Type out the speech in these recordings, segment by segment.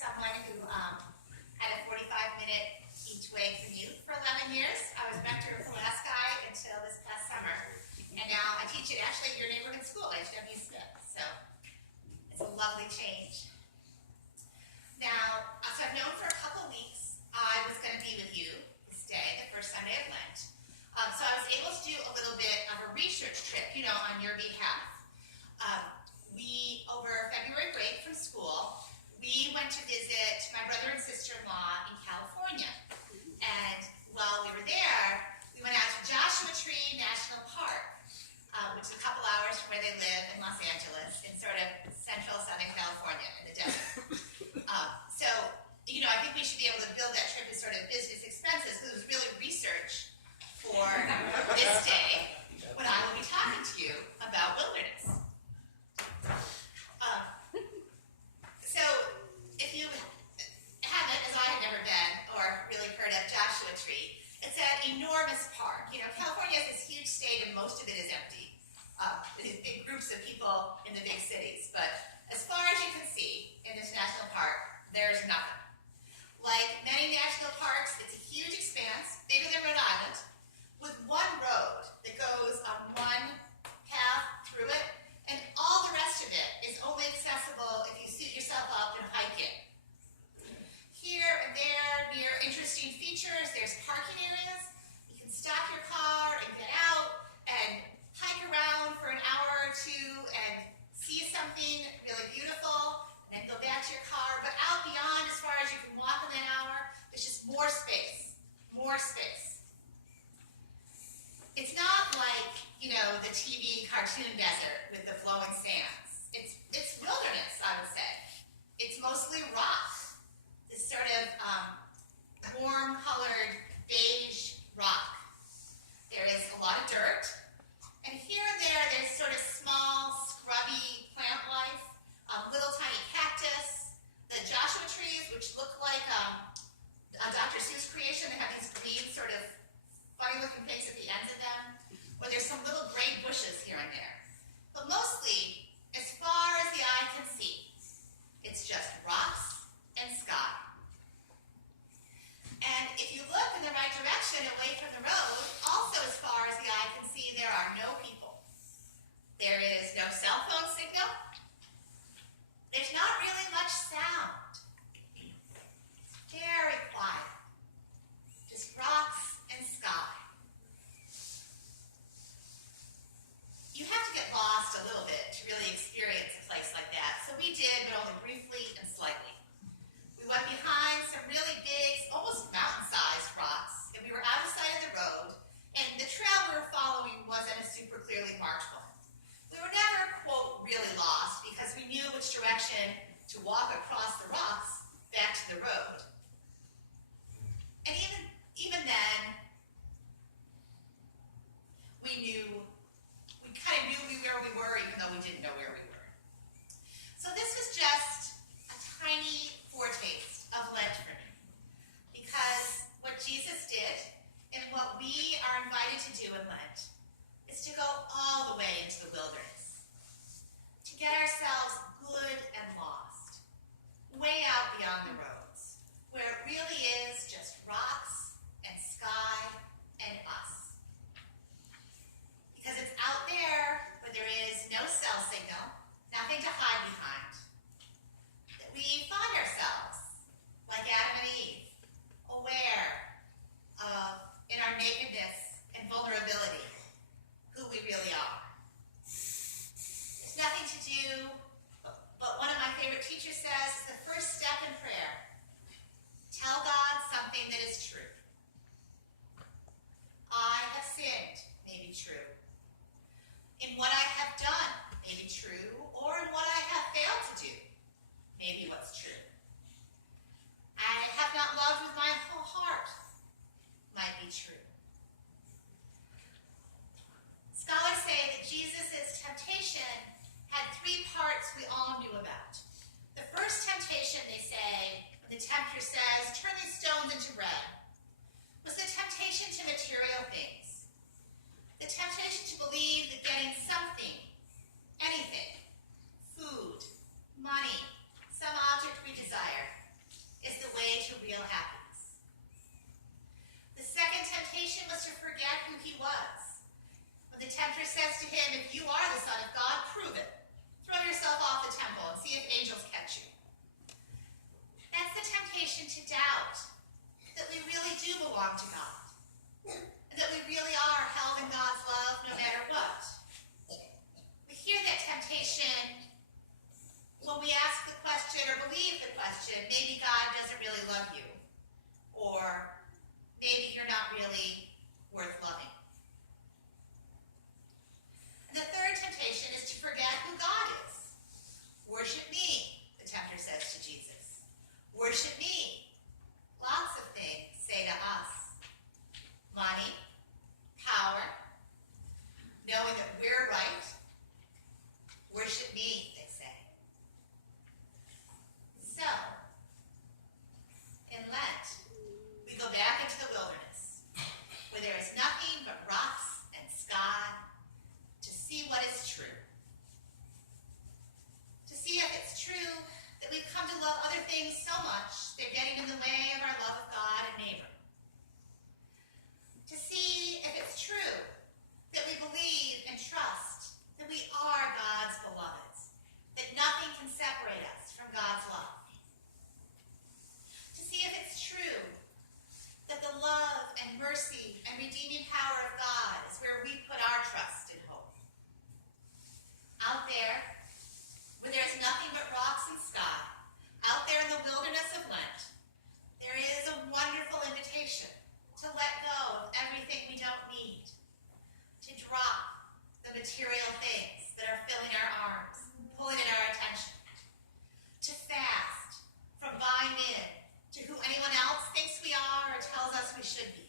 someone who had a 45-minute each way commute for 11 years. I was rector of Pulaski until this past summer. And now I teach at actually your neighborhood school, H.W. Smith. So it's a lovely change. Now, so I've known for a couple weeks I was going to be with you this day, the first Sunday of Lent. So I was able to do a little bit of a research trip, on your behalf. We, over February break from school, we went to visit my brother and sister-in-law in California. And while we were there, we went out to Joshua Tree National Park, which is a couple hours from where they live in Los Angeles, in sort of central Southern California in the desert. So, I think we should be able to build that trip as sort of business expenses, because it was really research for this day, when I will be talking to you about wilderness. So, if you haven't, as I had never been, or really heard of Joshua Tree, it's an enormous park. California is this huge state and most of it is empty. These big groups of people in the big cities. But as far as you can see in this national park, there's nothing. Like many national parks, it's a huge expanse, bigger than Rhode Island, with one road that goes on one path through it, and all the rest of it is only accessible if you suit yourself up and hike it. Here and there, near interesting features, there's parking areas. You can stop your car and get out and hike around for an hour or two and see something really beautiful, and then go back to your car. But out beyond, as far as you can walk in that hour, there's just more space, more space. It's not like, the TV cartoon desert with the flowing sands. It's wilderness, I would say. It's mostly rock, this sort of warm-colored beige rock. There is a lot of dirt, and here and there, there's sort of small, scrubby plant life, little tiny cactus, the Joshua trees, which look like a Dr. Seuss creation. They have these green sort of funny-looking things at the ends of them, or there's some little gray bushes here and there. But mostly, as far as the eye can see, it's just rocks and sky. And if you look in the right direction, away from the road, also as far as the eye can see, there are no people. There is no cell phone signal. There's not really much sound. Very quiet. Just rocks and sky. You have to get lost a little bit to really experience a place like that. So we did, but only briefly and slightly. We went behind some really big, almost mountain-sized rocks, and we were out of sight of the road, and the trail we were following wasn't a super clearly marked one. We were never, quote, really lost, because we knew which direction to walk across the rocks back to the road. And even then, we kind of knew where we were, even though we didn't know where we were. So this was just a tiny foretaste of Lent for me, because what Jesus did and what we are invited to do in Lent is to go all the way into the wilderness, to get ourselves good and lost, way out beyond the roads, where it really is just rocks and sky and us. Because it's out there where there is no cell signal, nothing to hide behind, that we find ourselves, like Adam and Eve, aware of, in our nakedness and vulnerability, who we really are. There's nothing to do, but one of my favorite teachers says, is the first step in prayer. Tell God something that is true. I have sinned, may be true. In what I have done, may be true, or in what I have failed to do, may be what's true. I have not loved with my whole heart, might be true. Scholars say that Jesus' temptation had three parts we all knew about. The first temptation, they say, when the tempter says, turn these stones into bread, was the temptation to material things. The temptation to believe that getting something, anything, things so much they're getting in the way of our love of God and neighbor. To see if it's true that we believe and trust that we are God's beloveds, that nothing can separate us from God's love. To see if it's true that the love and mercy and redeeming power of God is where we put our trust and hope. Out there, where there's nothing but rocks and sky, out there in the wilderness of Lent, there is a wonderful invitation to let go of everything we don't need, to drop the material things that are filling our arms, pulling in our attention, to fast from buying in to who anyone else thinks we are or tells us we should be,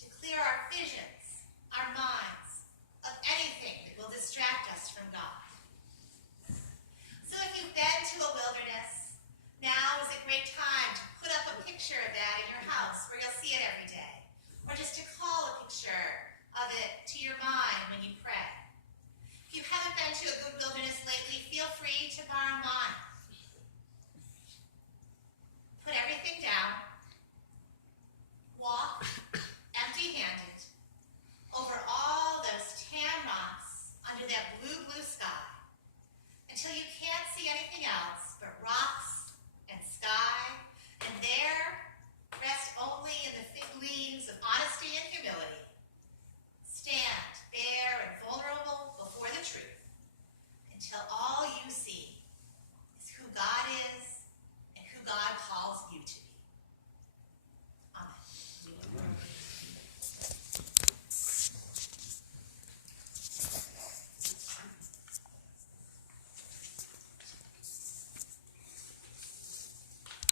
to clear our visions, our minds, of anything that will distract us from God. So if you've been to a wilderness, now is a great time to put up a picture of that in your house where you'll see it every